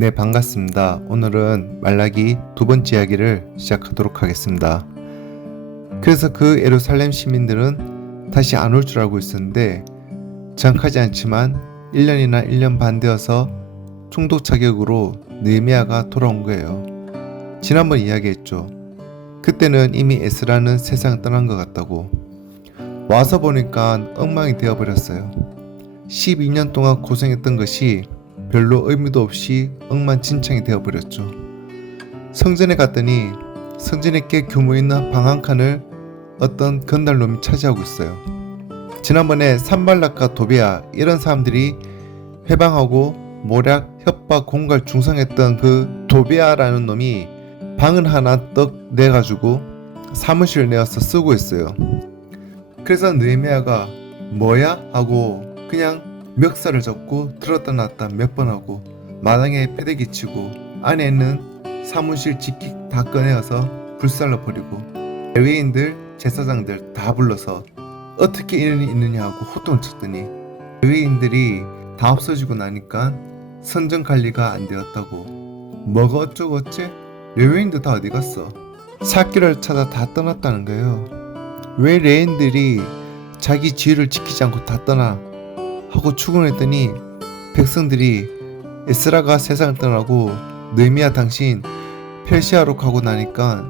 네, 반갑습니다. 오늘은 말라기 두 번째 이야기를 시작하도록 하겠습니다. 그래서 그 에루살렘 시민들은 다시 안 올 줄 알고 있었는데 정확하지 않지만 1년이나 1년 반 되어서 총독 자격으로 느헤미야가 돌아온 거예요. 지난번 이야기했죠. 그때는 이미 에스라는 세상 떠난 것 같다고. 와서 보니까 엉망이 되어버렸어요. 12년 동안 고생했던 것이 별로 의미도 없이 엉망진창이 되어버렸죠. 성전에 갔더니 성전에 꽤 규모 있는 방 한 칸을 어떤 건달놈이 차지하고 있어요. 지난번에 산발락과 도비아 이런 사람들이 회방하고 모략, 협박, 공갈, 중상했던 그 도비아라는 놈이 방을 하나 떡 내가지고 사무실 내어서 쓰고 있어요. 그래서 느헤미야가 뭐야 하고 그냥 멱살을 잡고 들었다 놨다 몇 번 하고 마당에 패대기 치고 안에 있는 사무실 직기 다 꺼내어서 불살라 버리고 외인들 제사장들 다 불러서 어떻게 이런이 있느냐 하고 호통을 쳤더니 외인들이 다 없어지고 나니까 선전 관리가 안 되었다고. 뭐가 어쩌고 어째? 레인도 다 어디 갔어? 살길을 찾아 다 떠났다는 거예요. 왜 레인들이 자기 지위를 지키지 않고 다 떠나 하고 추궁했더니 백성들이 에스라가 세상을 떠나고 느헤미야 당신 페르시아로 가고 나니까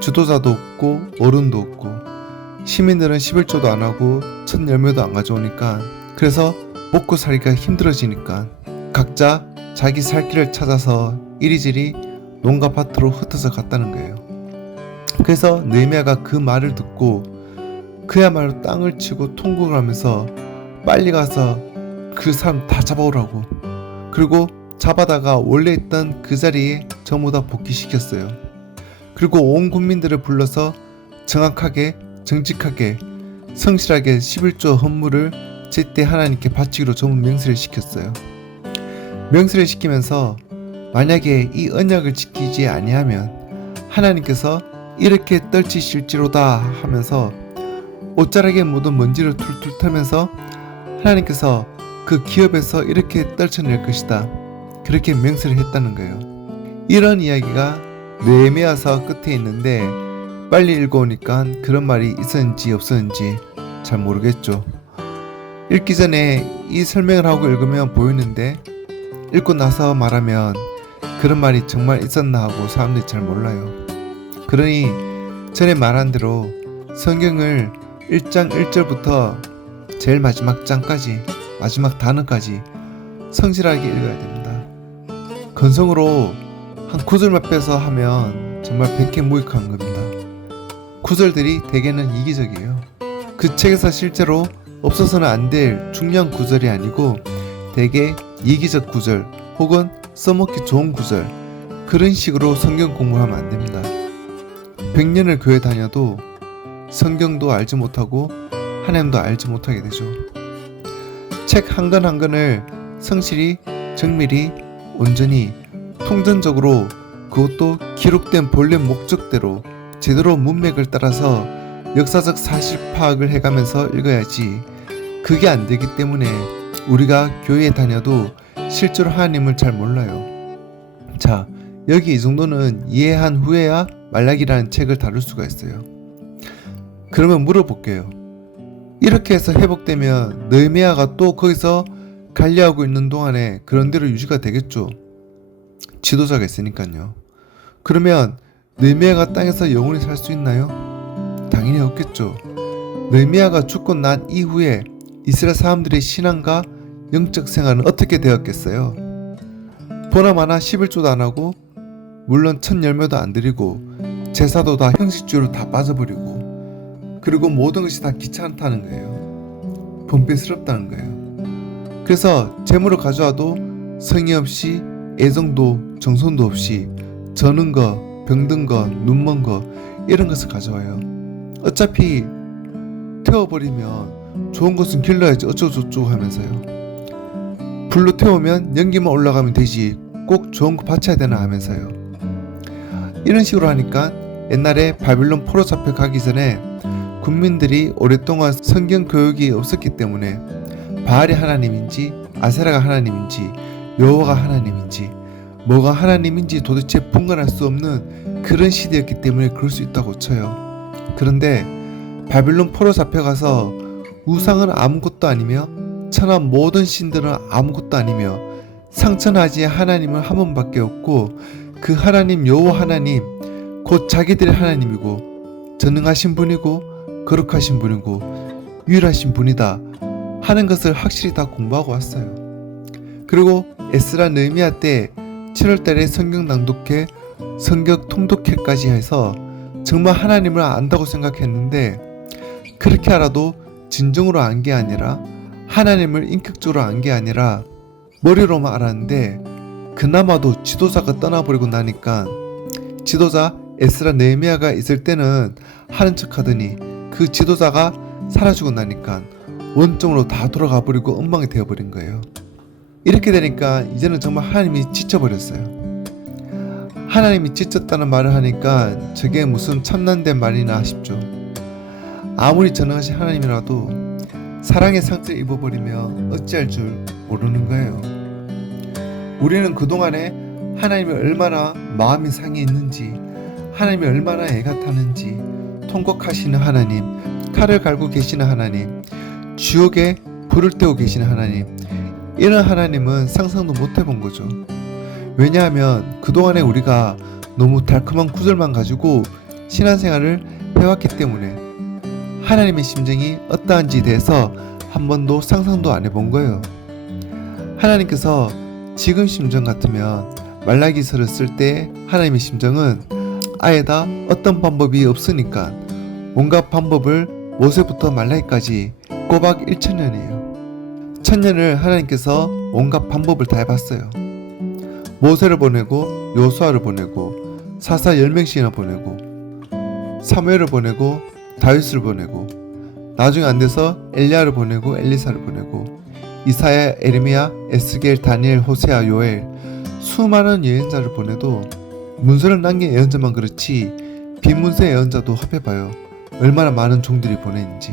주도자도 없고 어른도 없고 시민들은 11조도 안 하고 첫 열매도 안 가져오니까 그래서 먹고 살기가 힘들어지니까 각자 자기 살 길을 찾아서 이리저리 농가 밭으로 흩어져 갔다는 거예요. 그래서 느헤미야가 그 말을 듣고 그야말로 땅을 치고 통곡을 하면서 빨리 가서 그 사람 다 잡아오라고. 그리고 잡아다가 원래 있던 그 자리에 전부 다 복귀시켰어요. 그리고 온 국민들을 불러서 정확하게, 정직하게, 성실하게 11조 헌물을 제때 하나님께 바치기로 전부 명세를 시켰어요. 명세를 시키면서 만약에 이 언약을 지키지 아니하면 하나님께서 이렇게 떨치실지로다 하면서 옷자락에 묻은 먼지를 툴툴 털면서 하나님께서 그 기업에서 이렇게 떨쳐낼 것이다. 그렇게 명세를 했다는 거예요. 이런 이야기가 느헤미야서 끝에 있는데 빨리 읽어오니까 그런 말이 있었는지 없었는지 잘 모르겠죠. 읽기 전에 이 설명을 하고 읽으면 보이는데 읽고 나서 말하면 그런 말이 정말 있었나 하고 사람들이 잘 몰라요. 그러니 전에 말한 대로 성경을 1장 1절부터 제일 마지막 장까지 마지막 단어까지 성실하게 읽어야 됩니다. 건성으로 한 구절만 빼서 하면 정말 백해 무익한 겁니다. 구절들이 대개는 이기적이에요. 그 책에서 실제로 없어서는 안 될 중요한 구절이 아니고 대개 이기적 구절 혹은 써먹기 좋은 구절 그런 식으로 성경 공부하면 안 됩니다. 100년을 교회 다녀도 성경도 알지 못하고 하나님도 알지 못하게 되죠. 책 한 권 한 권을 성실히 정밀히 온전히 통전적으로 그것도 기록된 본래 목적대로 제대로 문맥을 따라서 역사적 사실 파악을 해가면서 읽어야지 그게 안 되기 때문에 우리가 교회에 다녀도 실제로 하나님을 잘 몰라요. 자, 여기 이 정도는 이해한 후에야 말락이라는 책을 다룰 수가 있어요. 그러면 물어볼게요. 이렇게 해서 회복되면 느헤미야가 또 거기서 관리하고 있는 동안에 그런 대로 유지가 되겠죠. 지도자가 있으니까요. 그러면 느헤미야가 땅에서 영원히 살 수 있나요? 당연히 없겠죠. 느헤미야가 죽고 난 이후에 이스라엘 사람들의 신앙과 영적 생활은 어떻게 되었겠어요? 보나마나 11조도 안 하고 물론 첫 열매도 안 드리고 제사도 다 형식주의로 다 빠져버리고 그리고 모든 것이 다 귀찮다는 거예요. 번뇌스럽다는 거예요. 그래서 재물을 가져와도 성의 없이 애정도 정성도 없이 저는 거, 병든 거, 눈먼 거 이런 것을 가져와요. 어차피 태워버리면 좋은 것은 길러야지 어쩌고저쩌고 하면서요. 불로 태우면 연기만 올라가면 되지 꼭 좋은 거 바쳐야 되나 하면서요. 이런 식으로 하니까 옛날에 바빌론 포로 잡혀 가기 전에 국민들이 오랫동안 성경 교육이 없었기 때문에 바알이 하나님인지 아세라가 하나님인지 여호와가 하나님인지 뭐가 하나님인지 도대체 분간할 수 없는 그런 시대였기 때문에 그럴 수 있다고 쳐요. 그런데 바빌론 포로 잡혀가서 우상은 아무것도 아니며 천하 모든 신들은 아무것도 아니며 상천하지 하나님은 한 분밖에 없고 그 하나님 여호와 하나님 곧 자기들의 하나님이고 전능하신 분이고 거룩하신 분이고 유일하신 분이다 하는 것을 확실히 다 공부하고 왔어요. 그리고 에스라 느미아 때 7월달에 성경 낭독회, 성경 통독회까지 해서 정말 하나님을 안다고 생각했는데 그렇게 알아도 진정으로 안 게 아니라 하나님을 인격적으로 안 게 아니라 머리로만 알았는데 그나마도 지도자가 떠나버리고 나니까 지도자 에스라 네미아가 있을 때는 하는 척 하더니 그 지도자가 사라지고 나니까 원점으로 다 돌아가 버리고 엉망이 되어버린 거예요. 이렇게 되니까 이제는 정말 하나님이 지쳐버렸어요. 하나님이 지쳤다는 말을 하니까 저게 무슨 참난된 말이나 싶죠. 아무리 전능하신 하나님이라도 사랑의 상처를 입어버리며 어찌할 줄 모르는 거예요. 우리는 그동안에 하나님이 얼마나 마음이 상해 있는지, 하나님이 얼마나 애가 타는지, 통곡하시는 하나님, 칼을 갈고 계시는 하나님, 지옥에 불을 태우고 계시는 하나님, 이런 하나님은 상상도 못 해본 거죠. 왜냐하면 그동안에 우리가 너무 달콤한 구절만 가지고 신앙생활을 해왔기 때문에 하나님의 심정이 어떠한지에 대해서 한 번도 상상도 안 해본 거예요. 하나님께서 지금 심정 같으면 말라기서를 쓸 때 하나님의 심정은 아예 다 어떤 방법이 없으니까 온갖 방법을 모세부터 말라기까지 꼬박 1천년이에요. 천년을 하나님께서 온갖 방법을 다 해봤어요. 모세를 보내고 요수아를 보내고 사사 10명씩이나 보내고 사무엘을 보내고 다윗을 보내고 나중에 안 돼서 엘리야를 보내고 엘리사를 보내고 이사야, 에르미야, 에스겔, 다니엘, 호세아, 요엘 수많은 예언자를 보내도 문서를 남긴 예언자만 그렇지 빈문서 예언자도 합해봐요. 얼마나 많은 종들이 보냈는지.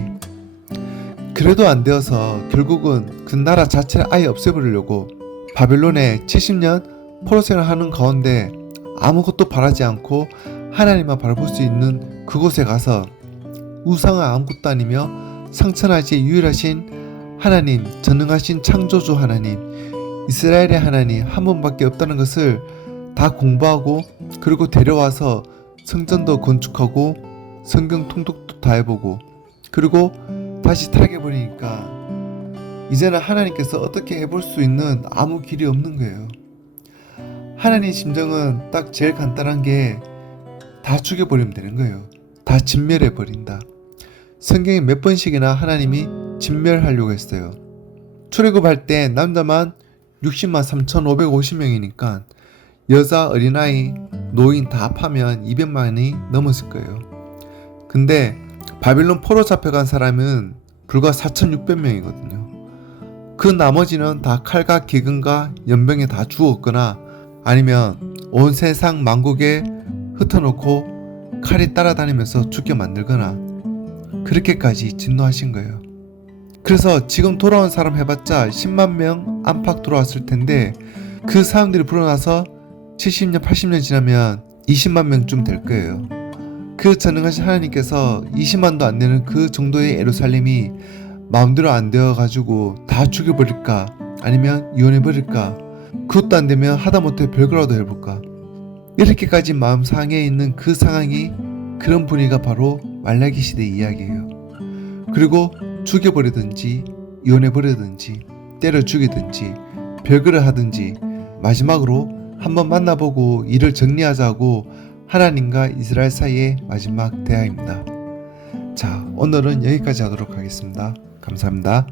그래도 안 되어서 결국은 그 나라 자체를 아예 없애버리려고 바벨론에 70년 포로생을 하는 가운데 아무것도 바라지 않고 하나님만 바라볼 수 있는 그곳에 가서 우상은 아무것도 아니며 상천하지 유일하신 하나님, 전능하신 창조주 하나님, 이스라엘의 하나님 한 분밖에 없다는 것을 다 공부하고 그리고 데려와서 성전도 건축하고 성경 통독도 다 해보고 그리고 다시 타락해버리니까 이제는 하나님께서 어떻게 해볼 수 있는 아무 길이 없는 거예요. 하나님 심정은 딱 제일 간단한 게 다 죽여버리면 되는 거예요. 다 진멸해버린다. 성경에 몇 번씩이나 하나님이 진멸하려고 했어요. 출애굽할 때 남자만 60만 3,550명이니까 여자, 어린아이, 노인 다 합하면 200만이 넘었을 거예요. 근데 바빌론 포로 잡혀간 사람은 불과 4,600명이거든요. 그 나머지는 다 칼과 기근과 연병에 다 죽었거나 아니면 온 세상 만국에 흩어놓고 칼이 따라다니면서 죽게 만들거나 그렇게까지 진노하신 거예요. 그래서 지금 돌아온 사람 해봤자 10만 명 안팎 돌아왔을 텐데 그 사람들이 불어나서 70년, 80년 지나면 20만 명쯤 될 거예요. 그 전능하신 하나님께서 20만도 안 되는 그 정도의 에루살렘이 마음대로 안 되어가지고 다 죽여버릴까? 아니면 이혼해버릴까? 그것도 안 되면 하다못해 별거라도 해볼까? 이렇게까지 마음 상해 있는 그 상황이 그런 분위기가 바로 말라기 시대 이야기예요. 그리고 죽여버리든지 이혼해버리든지 때려 죽이든지 별거를 하든지 마지막으로 한번 만나보고 일을 정리하자고 하나님과 이스라엘 사이의 마지막 대화입니다. 자, 오늘은 여기까지 하도록 하겠습니다. 감사합니다.